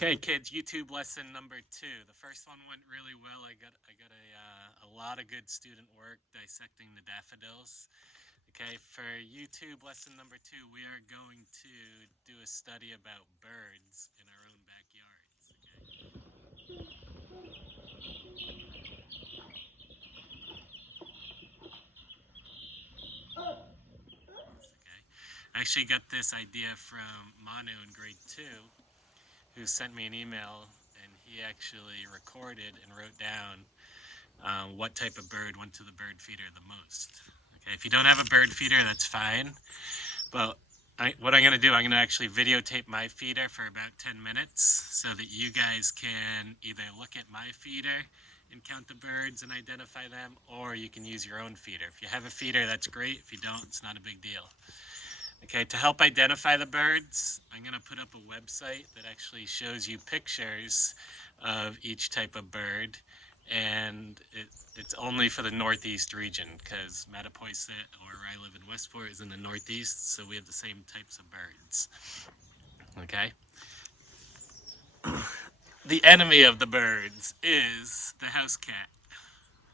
Okay, kids, YouTube lesson number 2. The first one went really well. I got a lot of good student work dissecting the daffodils. Okay, for YouTube lesson number 2, we are going to do a study about birds in our own backyards. Okay. I actually got this idea from Manu in grade 2, who sent me an email, and he actually recorded and wrote down what type of bird went to the bird feeder the most. Okay, if you don't have a bird feeder, that's fine. But what I'm going to do, I'm going to actually videotape my feeder for about 10 minutes so that you guys can either look at my feeder and count the birds and identify them, or you can use your own feeder. If you have a feeder, that's great. If you don't, it's not a big deal. Okay, to help identify the birds, I'm going to put up a website that actually shows you pictures of each type of bird, and it's only for the Northeast region because Mattapoisett, or where I live in Westport, is in the Northeast, so we have the same types of birds. Okay? The enemy of the birds is the house cat.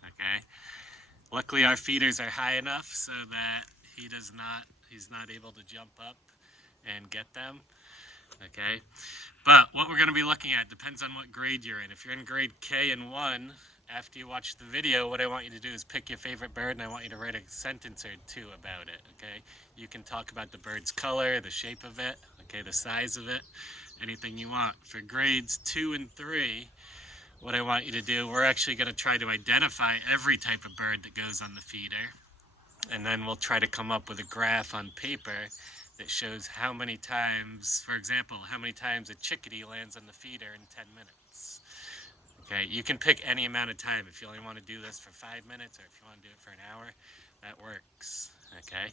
Okay? Luckily, our feeders are high enough so that he's not able to jump up and get them. Okay? But what we're going to be looking at depends on what grade you're in. If you're in grade K and 1, after you watch the video, what I want you to do is pick your favorite bird, and I want you to write a sentence or two about it, okay? You can talk about the bird's color, the shape of it, okay, the size of it, anything you want. For grades 2 and 3, what I want you to do, we're actually going to try to identify every type of bird that goes on the feeder, and then we'll try to come up with a graph on paper that shows how many times, for example, how many times a chickadee lands on the feeder in 10 minutes. Okay, you can pick any amount of time. If you only want to do this for 5 minutes, or if you want to do it for an hour, that works. Okay.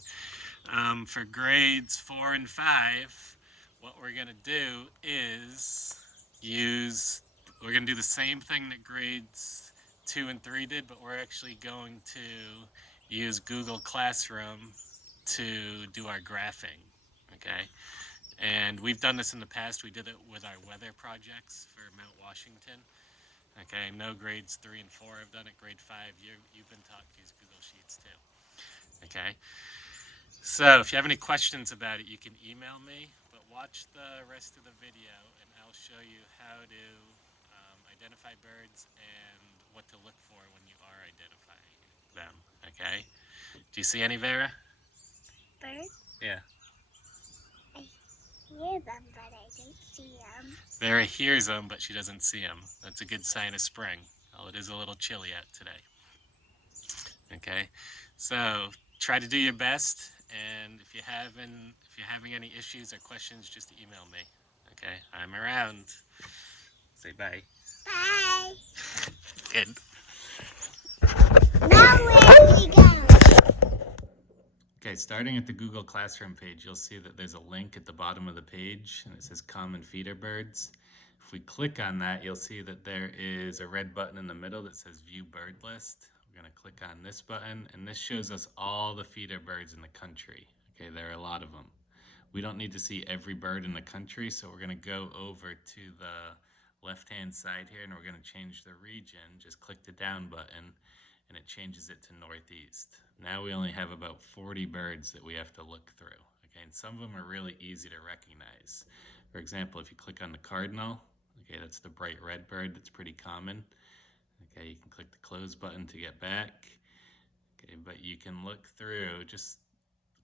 For grades 4 and 5, what we're going to do is we're going to do the same thing that grades 2 and 3 did, but we're actually going to use Google Classroom to do our graphing. Okay. And we've done this in the past. We did it with our weather projects for Mount Washington. Okay, no, grades 3 and 4 have done it. Grade 5, you've been taught to use Google Sheets too. Okay, so if you have any questions about it, you can email me, but watch the rest of the video and I'll show you how to identify birds and what to look for when you are identifying them. Okay, do you see any, Vera? Birds? Yeah. I hear them, but I don't see them. Vera hears them, but she doesn't see them. That's a good sign of spring. Well, it is a little chilly out today. Okay, so try to do your best, and if you're having any issues or questions, just email me. Okay, I'm around. Say bye. Bye. Good. Now where are we going? Okay, starting at the Google Classroom page, you'll see that there's a link at the bottom of the page, and it says Common Feeder Birds. If we click on that, you'll see that there is a red button in the middle that says View Bird List. We're going to click on this button, and this shows us all the feeder birds in the country. Okay, there are a lot of them. We don't need to see every bird in the country, so we're going to go over to the left-hand side here, and we're going to change the region. Just click the down button, and it changes it to Northeast. Now we only have about 40 birds that we have to look through. Okay, and some of them are really easy to recognize. For example, if you click on the cardinal, okay, that's the bright red bird that's pretty common. Okay, you can click the close button to get back. Okay, but you can look through, just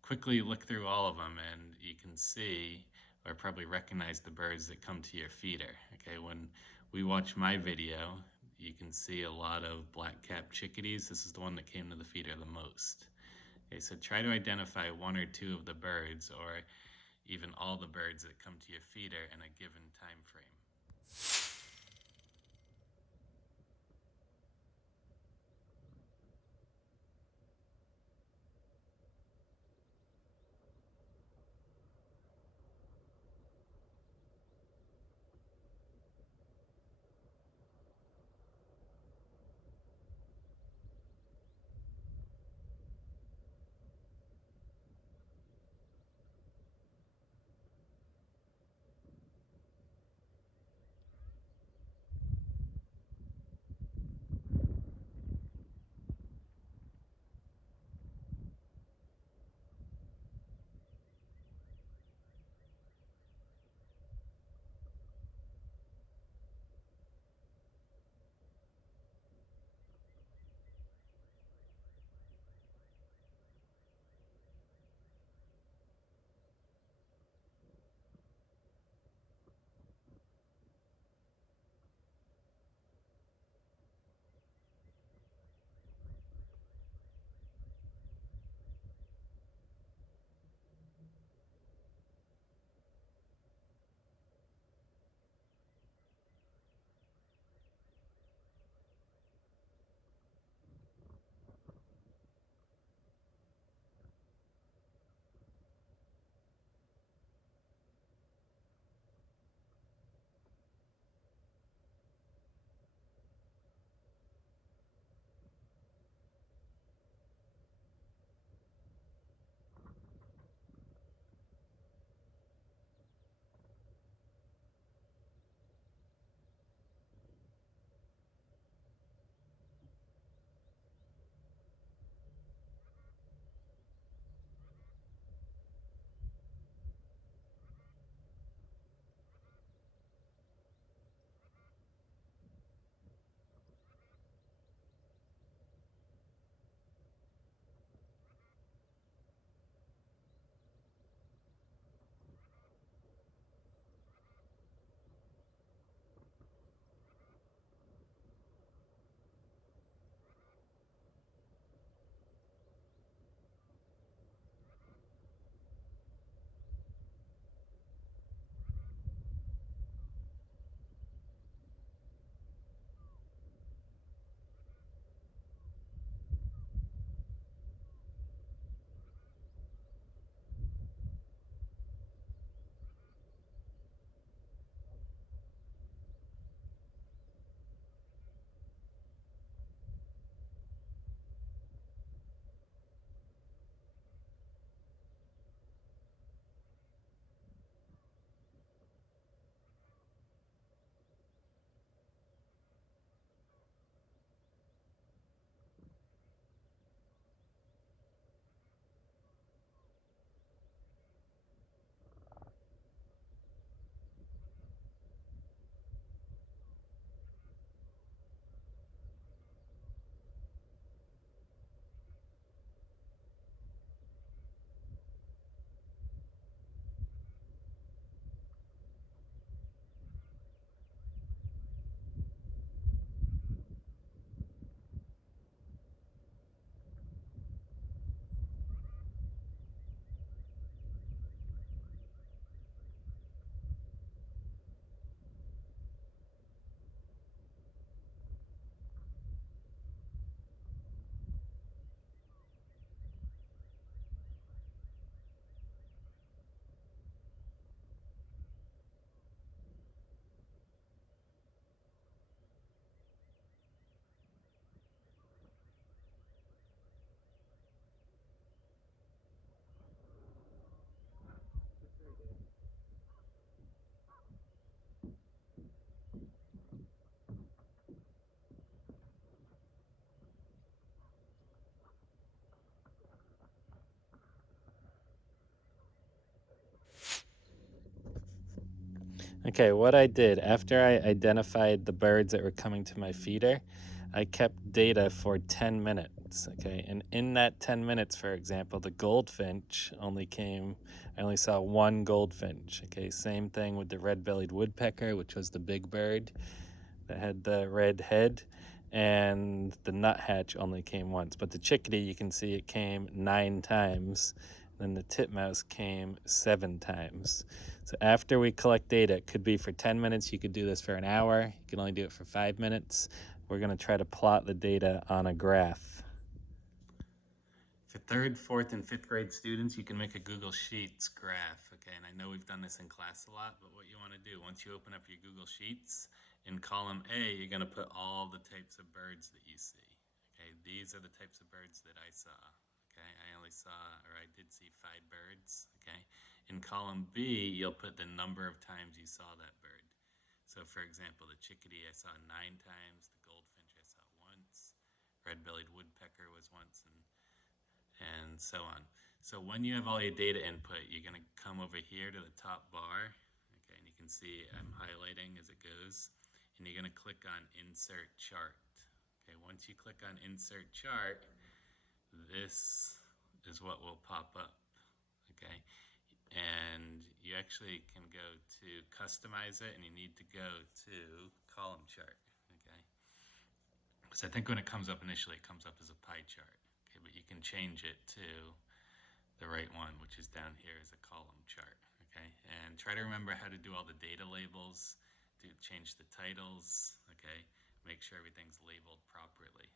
quickly look through all of them, and you can see or probably recognize the birds that come to your feeder. Okay, when we watch my video, you can see a lot of black-capped chickadees. This is the one that came to the feeder the most. Okay, so try to identify 1 or 2 of the birds, or even all the birds that come to your feeder in a given time frame. Okay, what I did after I identified the birds that were coming to my feeder, I kept data for 10 minutes. Okay, and in that 10 minutes, for example, the goldfinch I only saw one goldfinch. Okay, same thing with the red bellied woodpecker, which was the big bird that had the red head, and the nuthatch only came once. But the chickadee, you can see it came 9 times. Then the titmouse came 7 times. So after we collect data, it could be for 10 minutes. You could do this for an hour. You can only do it for 5 minutes. We're going to try to plot the data on a graph. For third, fourth, and fifth grade students, you can make a Google Sheets graph, okay? And I know we've done this in class a lot, but what you want to do, once you open up your Google Sheets, in column A, you're going to put all the types of birds that you see, okay? These are the types of birds that I saw, okay? I did see 5 birds, okay? In column B, you'll put the number of times you saw that bird. So for example, the chickadee I saw 9 times, the goldfinch I saw once, red-bellied woodpecker was once, and so on. So when you have all your data input, you're going to come over here to the top bar, okay, and you can see I'm highlighting as it goes, and you're going to click on Insert Chart. Okay, once you click on Insert Chart, this is what will pop up, okay, and you actually can go to Customize it, and you need to go to Column Chart, okay, because I think when it comes up initially, it comes up as a pie chart, okay, but you can change it to the right one, which is down here as a column chart, okay? And try to remember how to do all the data labels, to change the titles, okay? Make sure everything's labeled properly,